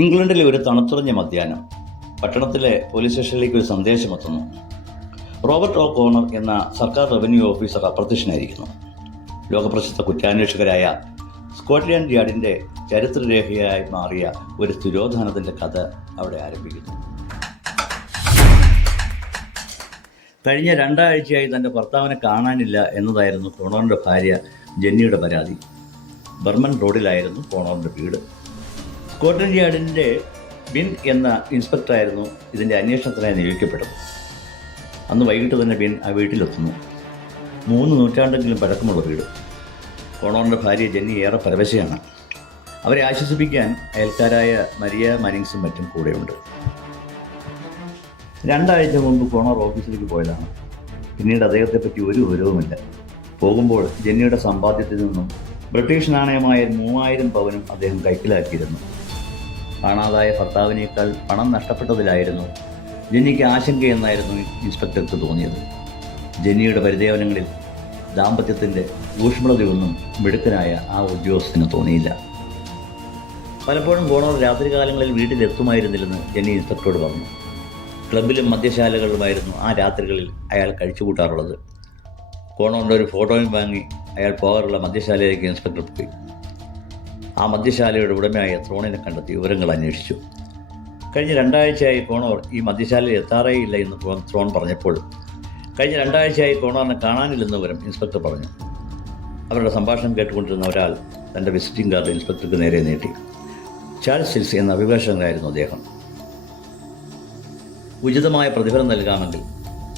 ഇംഗ്ലണ്ടിലെ ഒരു തണുത്തുറഞ്ഞ മധ്യാഹ്നം പട്ടണത്തിലെ പോലീസ് സ്റ്റേഷനിലേക്ക് ഒരു സന്ദേശമെത്തുന്നു. റോബർട്ട് ഒ കോണർ എന്ന സർക്കാർ റവന്യൂ ഓഫീസർ അപ്രത്യക്ഷനായിരിക്കുന്നു. ലോകപ്രസിദ്ധ കുറ്റാന്വേഷകരായ സ്കോട്ട്ലാൻഡ് യാർഡിൻ്റെ ചരിത്രരേഖയായി മാറിയ ഒരു തിരോധാനത്തിൻ്റെ കഥ അവിടെ ആരംഭിക്കുന്നു. കഴിഞ്ഞ 2 ആഴ്ചയായി തൻ്റെ ഭർത്താവിനെ കാണാനില്ല എന്നതായിരുന്നു കോണറിൻ്റെ ഭാര്യ ജെന്നിയുടെ പരാതി. ബർമൻ റോഡിലായിരുന്നു കോണറിൻ്റെ വീട്. സ്കോട്ട്ലാൻഡ് യാർഡിൻ്റെ ബിൻ എന്ന ഇൻസ്പെക്ടറായിരുന്നു ഇതിൻ്റെ അന്വേഷണത്തിനായി നിയോഗിക്കപ്പെട്ടത്. അന്ന് വൈകിട്ട് തന്നെ ബിൻ ആ വീട്ടിലെത്തുന്നു. 3 നൂറ്റാണ്ടെങ്കിലും പഴക്കമുള്ള വീട്. കോണറിൻ്റെ ഭാര്യ ജെന്നി ഏറെ പരവശയാണ്. അവരെ ആശ്വസിപ്പിക്കാൻ അയൽക്കാരായ മരിയ മനിങ്സും മറ്റും കൂടെയുണ്ട്. 2 ആഴ്ച മുമ്പ് കോണർ ഓഫീസിലേക്ക് പോയതാണ്. പിന്നീട് അദ്ദേഹത്തെപ്പറ്റി ഒരു വിവരവുമില്ല. പോകുമ്പോൾ ജെന്നിയുടെ സമ്പാദ്യത്തിൽ നിന്നും ബ്രിട്ടീഷ് നാണയമായ 3000 പവനും അദ്ദേഹം കൈക്കലാക്കിയിരുന്നു. കാണാതായ ഭർത്താവിനേക്കാൾ പണം നഷ്ടപ്പെട്ടതിലായിരുന്നു ജെന്നിക്ക് ആശങ്കയെന്നായിരുന്നു ഇൻസ്പെക്ടർക്ക് തോന്നിയത്. ജെന്നിയുടെ പരിദേവനങ്ങളിൽ ദാമ്പത്യത്തിൻ്റെ ഊഷ്മളതയൊന്നും മിടുക്കനായ ആ ഉദ്യോഗസ്ഥന് തോന്നിയില്ല. പലപ്പോഴും കോണർ രാത്രികാലങ്ങളിൽ വീട്ടിലെത്തുമായിരുന്നില്ലെന്ന് ജെന്നി ഇൻസ്പെക്ടറോട് പറഞ്ഞു. ക്ലബിലും മദ്യശാലകളിലുമായിരുന്നു ആ രാത്രികളിൽ അയാൾ കഴിച്ചുകൂട്ടാറുള്ളത്. കോണറിൻ്റെ ഒരു ഫോട്ടോയും വാങ്ങി അയാൾ പോകാറുള്ള മദ്യശാലയിലേക്ക് ഇൻസ്പെക്ടർ പോയി. ആ മദ്യശാലയുടെ ഉടമയായ ത്രോണിനെ കണ്ടെത്തി വിവരങ്ങൾ അന്വേഷിച്ചു. കഴിഞ്ഞ 2 ആഴ്ചയായി കോണർ ഈ മദ്യശാലയിൽ എത്താറേയില്ല എന്ന് ത്രോൺ പറഞ്ഞപ്പോൾ കഴിഞ്ഞ 2 ആഴ്ചയായി കോണറിനെ കാണാനില്ലെന്ന് വിവരം ഇൻസ്പെക്ടർ പറഞ്ഞു. അവരുടെ സംഭാഷണം കേട്ടുകൊണ്ടിരുന്ന ഒരാൾ തൻ്റെ വിസിറ്റിംഗ് കാർഡ് ഇൻസ്പെക്ടർക്ക് നേരെ നീട്ടി. ചാൾസ് സിൽസ് എന്ന അഭിഭാഷകനായിരുന്നു അദ്ദേഹം. ഉചിതമായ പ്രതിഫലം നൽകാമെങ്കിൽ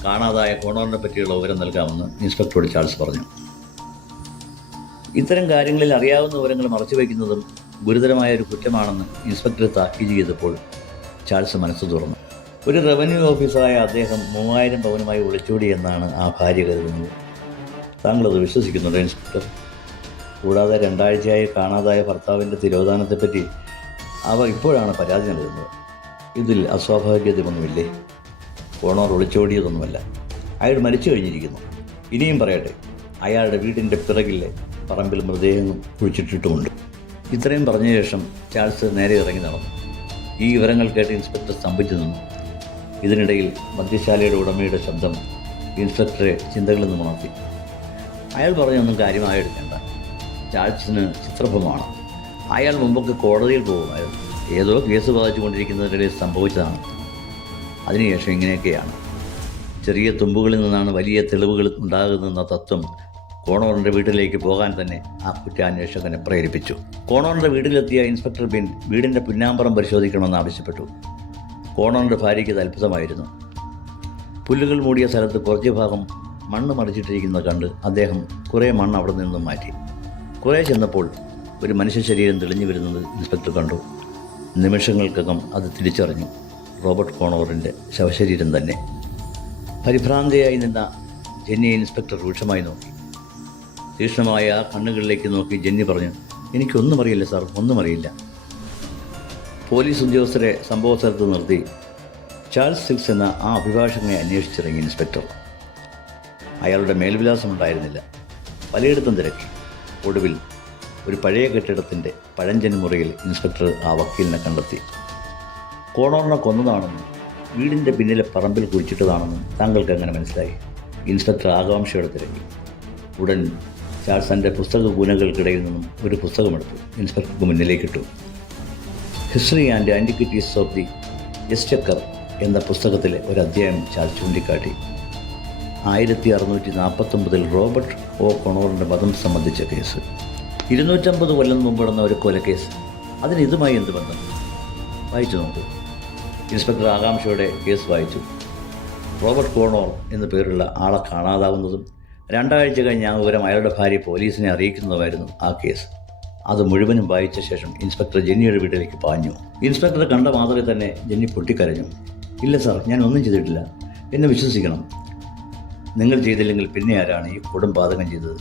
കാണാതായ കോണറിനെ പറ്റിയുള്ള വിവരം നൽകാമെന്ന് ഇൻസ്പെക്ടറോട് ചാൾസ് പറഞ്ഞു. ഇത്തരം കാര്യങ്ങളിൽ അറിയാവുന്ന വിവരങ്ങൾ മറച്ചുവെക്കുന്നതും ഗുരുതരമായ ഒരു കുറ്റമാണെന്ന് ഇൻസ്പെക്ടർ താക്കീത് ചെയ്തപ്പോൾ ചാൾസ് മനസ്സ് തുറന്നു. ഒരു റവന്യൂ ഓഫീസറായ അദ്ദേഹം 3000 പവനുമായി ഒളിച്ചോടി എന്നാണ് ആ ഭാര്യ കരുതുന്നത്. താങ്കളത് വിശ്വസിക്കുന്നുണ്ടോ ഇൻസ്പെക്ടർ? കൂടാതെ 2 ആഴ്ചയായി കാണാതായ ഭർത്താവിൻ്റെ തിരോധാനത്തെപ്പറ്റി അവർ ഇപ്പോഴാണ് പരാതി നൽകുന്നത്. ഇതിൽ അസ്വാഭാവികതയൊന്നുമില്ലേ? കോണർ ഒളിച്ചോടിയതൊന്നുമല്ല. അയാൾ മരിച്ചു കഴിഞ്ഞിരിക്കുന്നു. ഇനിയും പറയട്ടെ, അയാളുടെ വീടിൻ്റെ പിറകിലെ പറമ്പിൽ മൃതദേഹം കുഴിച്ചിട്ടിട്ടുമുണ്ട്. ഇത്രയും പറഞ്ഞ ശേഷം ചാൾസ് നേരെ ഇറങ്ങി നടന്നു. ഈ വിവരങ്ങൾ കേട്ട് ഇൻസ്പെക്ടർ സ്തംഭിച്ചു നിന്നു. ഇതിനിടയിൽ മദ്യശാലയുടെ ഉടമയുടെ ശബ്ദം ഇൻസ്പെക്ടറെ ചിന്തകളിൽ നിന്ന് ഉണർത്തി. അയാൾ പറഞ്ഞൊന്നും കാര്യമായി എടുക്കേണ്ട. ചാൾസിന് ചിത്രഭമാണ്. അയാൾ മുമ്പൊക്കെ കോടതിയിൽ പോകുമായിരുന്നു. ഏതോ കേസ് ബാധിച്ചുകൊണ്ടിരിക്കുന്നതിനിടയിൽ സംഭവിച്ചതാണ്. അതിനുശേഷം ഇങ്ങനെയൊക്കെയാണ്. ചെറിയ തുമ്പുകളിൽ നിന്നാണ് വലിയ തെളിവുകൾ ഉണ്ടാകുന്ന തത്വം കോണറിൻ്റെ വീട്ടിലേക്ക് പോകാൻ തന്നെ ആ കുറ്റാന്വേഷകനെ പ്രേരിപ്പിച്ചു. കോണറിൻ്റെ വീട്ടിലെത്തിയ ഇൻസ്പെക്ടർ ബിൻ വീടിൻ്റെ പിന്നാമ്പുറം പരിശോധിക്കണമെന്ന് ആവശ്യപ്പെട്ടു. കോണറിൻ്റെ ഭാര്യയ്ക്ക് ഇത് അത്ഭുതമായിരുന്നു. പുല്ലുകൾ മൂടിയ സ്ഥലത്ത് കുറച്ച് ഭാഗം മണ്ണ് മറിച്ചിട്ടിരിക്കുന്നത് കണ്ട് അദ്ദേഹം കുറേ മണ്ണ് അവിടെ നിന്നും മാറ്റി. കുറേ ചെന്നപ്പോൾ ഒരു മനുഷ്യ ശരീരം തെളിഞ്ഞു വരുന്നത് ഇൻസ്പെക്ടർ കണ്ടു. നിമിഷങ്ങൾക്കകം അത് തിരിച്ചറിഞ്ഞു. റോബർട്ട് കോണറിൻ്റെ ശവശരീരം തന്നെ. പരിഭ്രാന്തയായി നിന്ന ജെന്നി ഇൻസ്പെക്ടർ രൂക്ഷമായി നോക്കി. തീക്ഷ്ണമായ ആ കണ്ണുകളിലേക്ക് നോക്കി ജെന്നി പറഞ്ഞു, എനിക്കൊന്നും അറിയില്ല സാർ, ഒന്നും അറിയില്ല. പോലീസ് ഉദ്യോഗസ്ഥരെ സംഭവ സ്ഥലത്ത് നിർത്തി ചാൾസ് സിൽസ് എന്ന ആ അഭിഭാഷകനെ അന്വേഷിച്ചിറങ്ങി ഇൻസ്പെക്ടർ. അയാളുടെ മേൽവിലാസം ഉണ്ടായിരുന്നില്ല. പലയിടത്തും തിരക്കി. ഒടുവിൽ ഒരു പഴയ കെട്ടിടത്തിൻ്റെ പഴഞ്ചൻ മുറിയിൽ ഇൻസ്പെക്ടർ ആ വക്കീലിനെ കണ്ടെത്തി. കോണറിനെ കൊന്നതാണെന്നും വീടിൻ്റെ പിന്നിലെ പറമ്പിൽ കുഴിച്ചിട്ടതാണെന്നും താങ്കൾക്ക് എങ്ങനെ മനസ്സിലായി? ഇൻസ്പെക്ടർ ആകാംക്ഷയോടെ തിരക്കി. ഉടൻ ചാൾസ് തൻ്റെ പുസ്തക കൂനകൾക്കിടയിൽ നിന്നും ഒരു പുസ്തകമെടുത്തു ഇൻസ്പെക്ടർക്ക് മുന്നിലേക്കിട്ടു. History and antiquities of the എസ്റ്റക്കർ എന്ന പുസ്തകത്തിലെ ഒരു അധ്യായം ചാൾസ് ചൂണ്ടിക്കാട്ടി. 1649 റോബർട്ട് ഒ കോണറിൻ്റെ വധം സംബന്ധിച്ച കേസ്. 250 കൊല്ലം മുമ്പ് നടന്ന ഒരു കൊലക്കേസ്. അതിന് ഇതുമായി എന്ത് ബന്ധം? വായിച്ചു നോക്കൂ. ഇൻസ്പെക്ടർ ആകാംക്ഷയോടെ കേസ് വായിച്ചു. റോബർട്ട് കോണർ എന്നു പേരുള്ള ആളെ കാണാതാവുന്നതും 2 ആഴ്ച കഴിഞ്ഞ് ആ വിവരം അയാളുടെ ഭാര്യ പോലീസിനെ അറിയിക്കുന്നതുമായിരുന്നു ആ കേസ്. അത് മുഴുവനും വായിച്ച ശേഷം ഇൻസ്പെക്ടർ ജെന്നിയുടെ വീട്ടിലേക്ക് പാഞ്ഞു. ഇൻസ്പെക്ടറെ കണ്ട മാതിരി തന്നെ ജെന്നി പൊട്ടിക്കരഞ്ഞു. ഇല്ല സാർ, ഞാൻ ഒന്നും ചെയ്തിട്ടില്ല. എന്നെ വിശ്വസിക്കണം. നിങ്ങൾ ചെയ്തില്ലെങ്കിൽ പിന്നെ ആരാണ് ഈ കൊടും പാതകം ചെയ്തത്?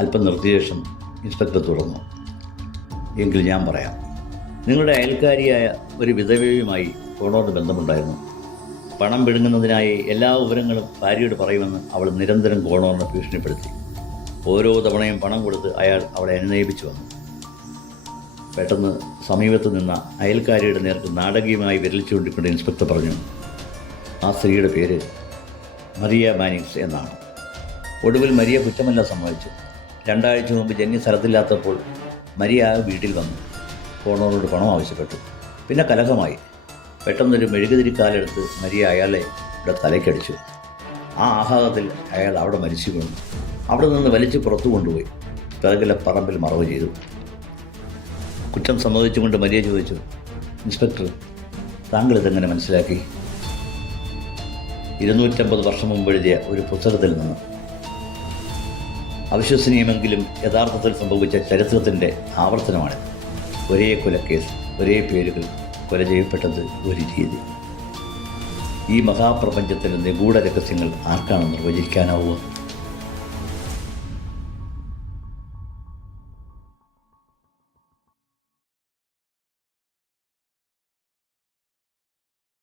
അല്പം നിർത്തിയ ശേഷം ഇൻസ്പെക്ടർ തുറന്നു. എങ്കിൽ ഞാൻ പറയാം. നിങ്ങളുടെ അയൽക്കാരിയായ ഒരു വിധവയുമായി കോണറിന് ബന്ധമുണ്ടായിരുന്നു. പണം പിടുങ്ങുന്നതിനായി എല്ലാ വിവരങ്ങളും ഭാര്യയോട് പറയുമെന്ന് അവൾ നിരന്തരം കോണറിനെ ഭീഷണിപ്പെടുത്തി. ഓരോ തവണയും പണം കൊടുത്ത് അയാൾ അവളെ അനുനയിപ്പിച്ചു വന്നു. പെട്ടെന്ന് സമീപത്ത് നിന്ന അയൽക്കാരിയുടെ നേർക്ക് നാടകീയമായി വിരൽ ചൂണ്ടിക്കൊണ്ട് ഇൻസ്പെക്ടർ പറഞ്ഞു, ആ സ്ത്രീയുടെ പേര് മരിയ മാനിങ്സ് എന്നാണ്. ഒടുവിൽ മരിയ കുറ്റമല്ല സമ്മതിച്ചു. 2 ആഴ്ച മുമ്പ് ജന്നി സ്ഥലത്തില്ലാത്തപ്പോൾ മരിയ വീട്ടിൽ വന്നു ഓണറോട് പണം ആവശ്യപ്പെട്ടു. പിന്നെ കലഹമായി. പെട്ടെന്നൊരു മെഴുകുതിരിക്കാലെടുത്ത് മരിയ അയാളെ ഇവിടെ തലയ്ക്കടിച്ചു. ആ ആഘാതത്തിൽ അയാൾ അവിടെ മരിച്ചു വീണു. അവിടെ നിന്ന് വലിച്ചു പുറത്തു കൊണ്ടുപോയി പിറകിലെ പറമ്പിൽ മറവ് ചെയ്തു. കുറ്റം സമ്മതിച്ചുകൊണ്ട് മരിയ ചോദിച്ചു, ഇൻസ്പെക്ടർ, താങ്കൾ ഇതെങ്ങനെ മനസ്സിലാക്കി? 250 വർഷം മുമ്പ് എഴുതിയ ഒരു പുസ്തകത്തിൽ നിന്ന്. അവിശ്വസനീയമെങ്കിലും യഥാർത്ഥത്തിൽ സംഭവിച്ച ചരിത്രത്തിൻ്റെ ആവർത്തനമാണ്. ഒരേ കൊലക്കേസ്, ഒരേ പേരുകൾ, കൊല ചെയ്യപ്പെട്ടത് ഒരു രീതി. ഈ മഹാപ്രപഞ്ചത്തിൻ്റെ നിഗൂഢ രഹസ്യങ്ങൾ ആർക്കാണ് നിർവചിക്കാനാവുക?